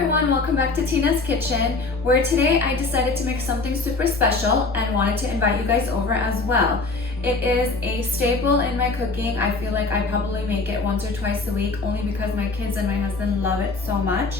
everyone, welcome back to Tina's Kitchen, where today I decided to make something super special and wanted to invite you guys over as well. It is a staple in my cooking. I feel like I probably make it once or twice a week only because my kids and my husband love it so much,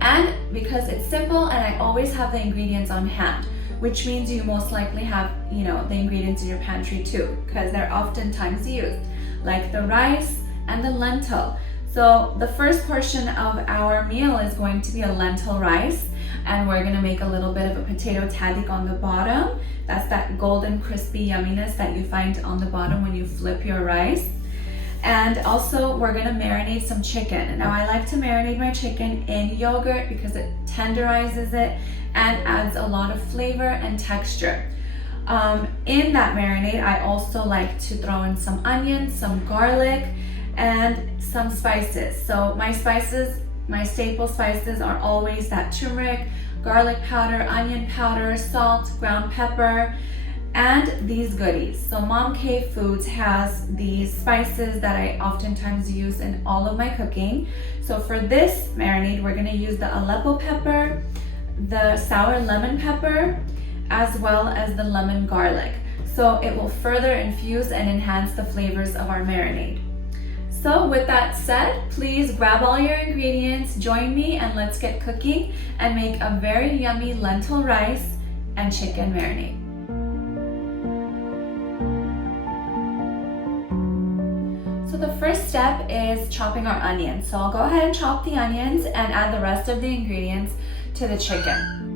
and because it's simple and I always have the ingredients on hand, which means you most likely have, the ingredients in your pantry too, because they're oftentimes used, like the rice and the lentil. So the first portion of our meal is going to be a lentil rice, and we're gonna make a little bit of a potato tahdig on the bottom. That's that golden crispy yumminess that you find on the bottom when you flip your rice. And also we're gonna marinate some chicken. Now I like to marinate my chicken in yogurt because it tenderizes it and adds a lot of flavor and texture. In that marinade, I also like to throw in some onions, some garlic, and some spices. So my staple spices are always that turmeric, garlic powder, onion powder, salt, ground pepper, and these goodies. So Momcave Foods has these spices that I oftentimes use in all of my cooking. So for this marinade, we're gonna use the Aleppo pepper, the sour lemon pepper, as well as the lemon garlic. So it will further infuse and enhance the flavors of our marinade. So with that said, please grab all your ingredients, join me, and let's get cooking and make a very yummy lentil rice and chicken marinade. So the first step is chopping our onions. So I'll go ahead and chop the onions and add the rest of the ingredients to the chicken.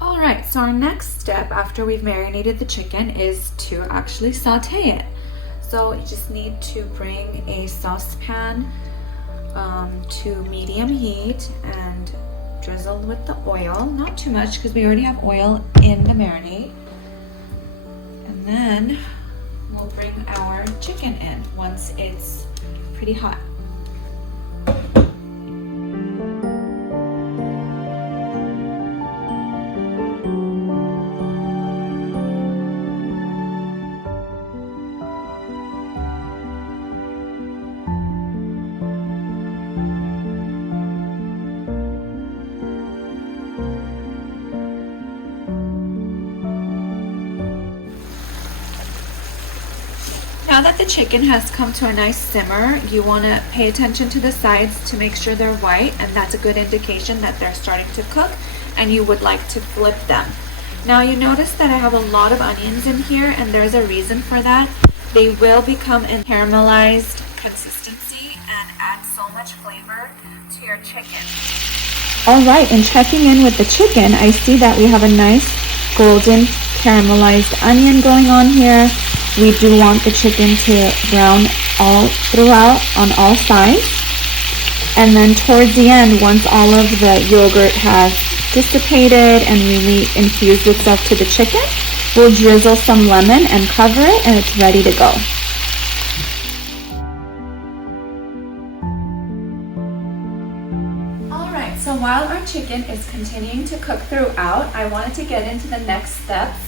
Alright, so our next step after we've marinated the chicken is to actually saute it. So you just need to bring a saucepan to medium heat and drizzle with the oil. Not too much because we already have oil in the marinade. And then we'll bring our chicken in once it's pretty hot. Now that the chicken has come to a nice simmer, you want to pay attention to the sides to make sure they're white, and that's a good indication that they're starting to cook and you would like to flip them. Now you notice that I have a lot of onions in here, and there's a reason for that. They will become in caramelized consistency and add so much flavor to your chicken. Alright, and checking in with the chicken, I see that we have a nice golden caramelized onion going on here. We do want the chicken to brown all throughout on all sides. And then towards the end, once all of the yogurt has dissipated and really infused itself to the chicken, we'll drizzle some lemon and cover it, and it's ready to go. Alright, so while our chicken is continuing to cook throughout, I wanted to get into the next steps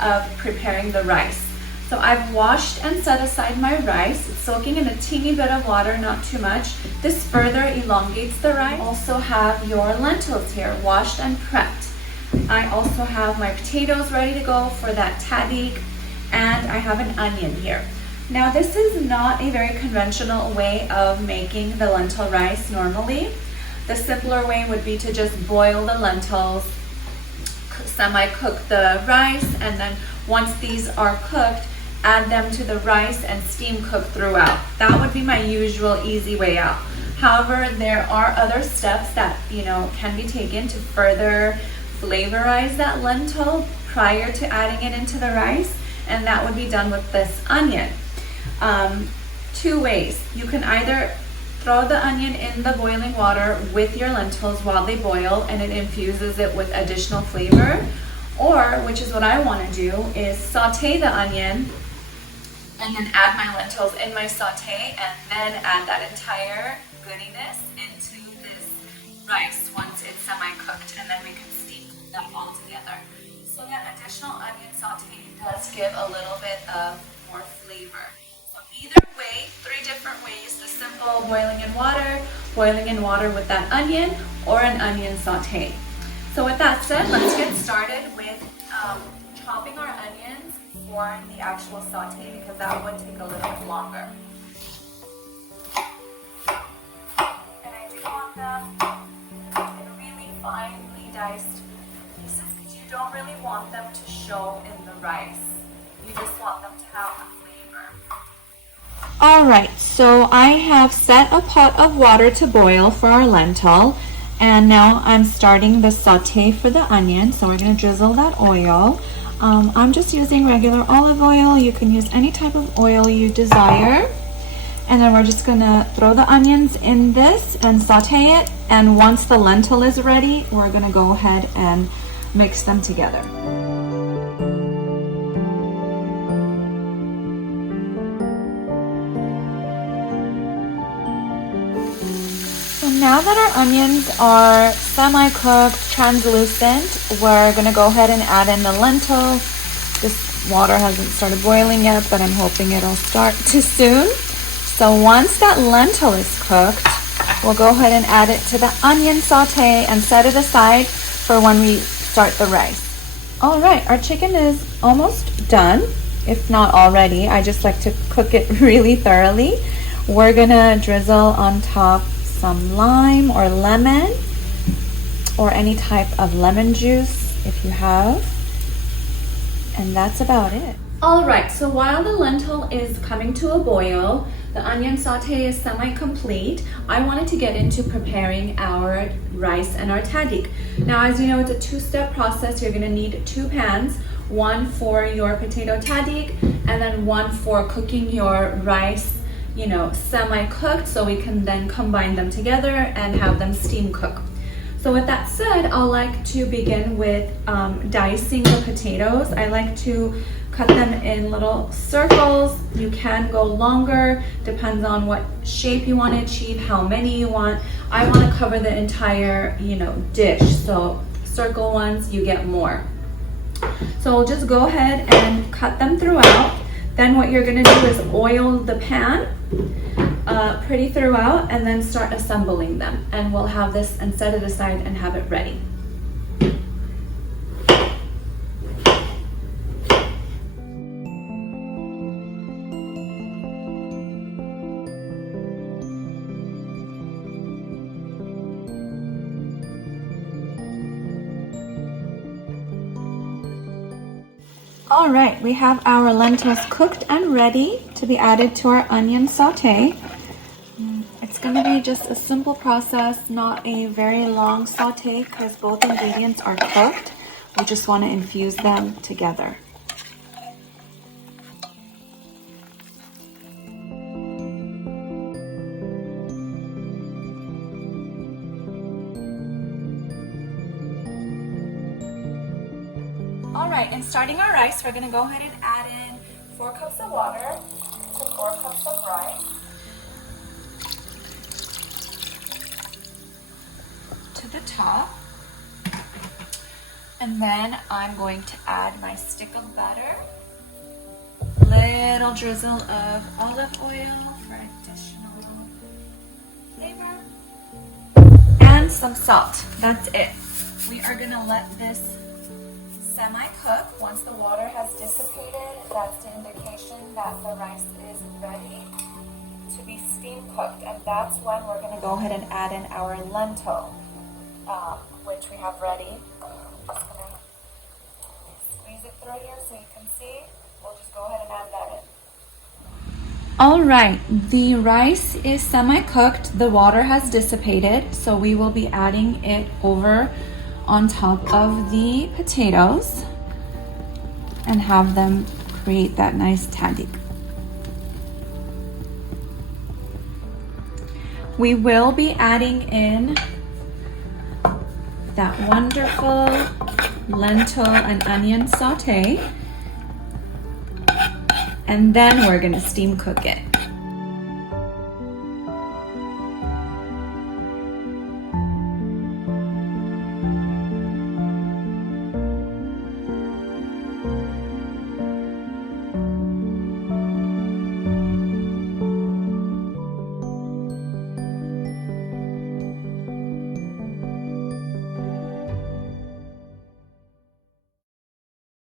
of preparing the rice. So I've washed and set aside my rice. It's soaking in a teeny bit of water, not too much. This further elongates the rice. You also have your lentils here, washed and prepped. I also have my potatoes ready to go for that tahdig, and I have an onion here. Now this is not a very conventional way of making the lentil rice normally. The simpler way would be to just boil the lentils, semi-cook the rice, and then once these are cooked, add them to the rice and steam cook throughout. That would be my usual easy way out. However, there are other steps that can be taken to further flavorize that lentil prior to adding it into the rice, and that would be done with this onion. Two ways. You can either throw the onion in the boiling water with your lentils while they boil, and it infuses it with additional flavor, or, which is what I want to do, is saute the onion and then add my lentils in my saute, and then add that entire goodiness into this rice once it's semi-cooked, and then we can steam them all together. So that additional onion saute does give a little bit of more flavor. So either way, 3 different ways: the simple boiling in water with that onion, or an onion saute. So with that said, let's get started with chopping our onions for the actual saute, because that would take a little bit longer. And I do want them in really finely diced pieces, because you don't really want them to show in the rice. You just want them to have the flavor. Alright, so I have set a pot of water to boil for our lentil, and now I'm starting the saute for the onion. So we're going to drizzle that oil. I'm just using regular olive oil. You can use any type of oil you desire. And then we're just going to throw the onions in this and saute it. And once the lentil is ready, we're going to go ahead and mix them together. So now that our onions are semi-cooked, translucent, we're going to go ahead and add in the lentil. This water hasn't started boiling yet, but I'm hoping it'll start to soon. So once that lentil is cooked, we'll go ahead and add it to the onion saute and set it aside for when we start the rice. Alright, our chicken is almost done, if not already. I just like to cook it really thoroughly. We're going to drizzle on top some lime or lemon, or any type of lemon juice if you have, and that's about it. Alright, so while the lentil is coming to a boil, the onion saute is semi-complete, I wanted to get into preparing our rice and our tahdig. Now, as you know, it's a 2-step process. You're going to need 2 pans, one for your potato tahdig and then one for cooking your rice, semi-cooked, so we can then combine them together and have them steam cook. So with that said, I'll like to begin with dicing the potatoes. I like to cut them in little circles. You can go longer, depends on what shape you want to achieve, how many you want. I want to cover the entire, dish, so circle ones, you get more. So we'll just go ahead and cut them throughout. Then what you're going to do is oil the pan pretty throughout, and then start assembling them. And we'll have this and set it aside and have it ready. All right, we have our lentils cooked and ready to be added to our onion saute. It's going to be just a simple process, not a very long saute, because both ingredients are cooked. We just want to infuse them together. right, in starting our rice, we're gonna go ahead and add in 4 cups of water to 4 cups of rice. To the top. And then I'm going to add my stick of butter, little drizzle of olive oil for additional flavor, and some salt. That's it. We are gonna let this semi-cook. Once the water has dissipated, that's the indication that the rice is ready to be steam cooked, and that's when we're gonna go ahead and add in our lentil, which we have ready. Just gonna squeeze it through here so you can see. We'll just go ahead and add that in. All right, the rice is semi-cooked. The water has dissipated, so we will be adding it over on top of the potatoes and have them create that nice tadik. We will be adding in that wonderful lentil and onion sauté, and then we're gonna steam cook it.